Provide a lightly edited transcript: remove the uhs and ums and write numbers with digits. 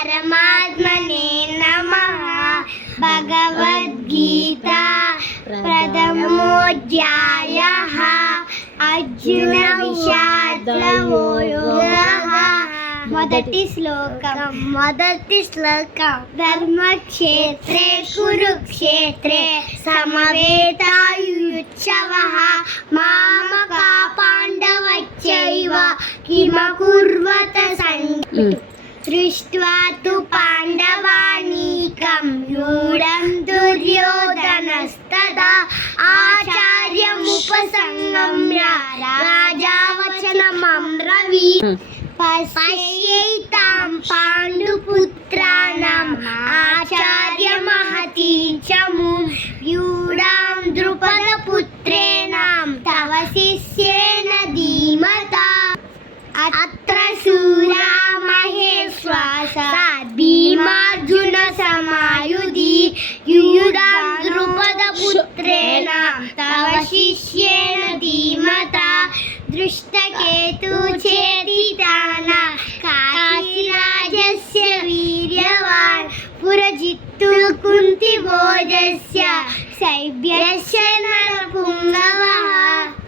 परमात्मने नमः। भगवद्गीता प्रथमोऽध्यायः अर्जुन विषादयोगः। మొదటి శ్లోకం ధర్మక్షేత్రే కురుక్షేత్రే సమవేతాయుత్సవః మామకా పాండవచ్చైవ కిమకుర్వత దృష్ట్వా తు పాండవానీకం యూఢం దుర్యోధనస్తదా ఆచార్యముపసంగమ్య రాజా వచనమబ్రవీ పశ్యైతాం పాండుపుత్రాణం ఆచార్యమహతీ చ ముం యూఢాం ద్రుపదపుత్రేణ తవ శిష్యేన ధీమతా అత్ర శూరా మహేశ్వాసా భీమార్జున సమాయుధి యూఢాం ద్రుపదపుత్రేణ తవ శిష్యేన ధీమతా దృష్టకేతు చేతితాన కాశీరాజస్య వీర్యవాన్ పురజిత్తు కుంతిభోజస్య శైబ్యస్య నరపుంగవ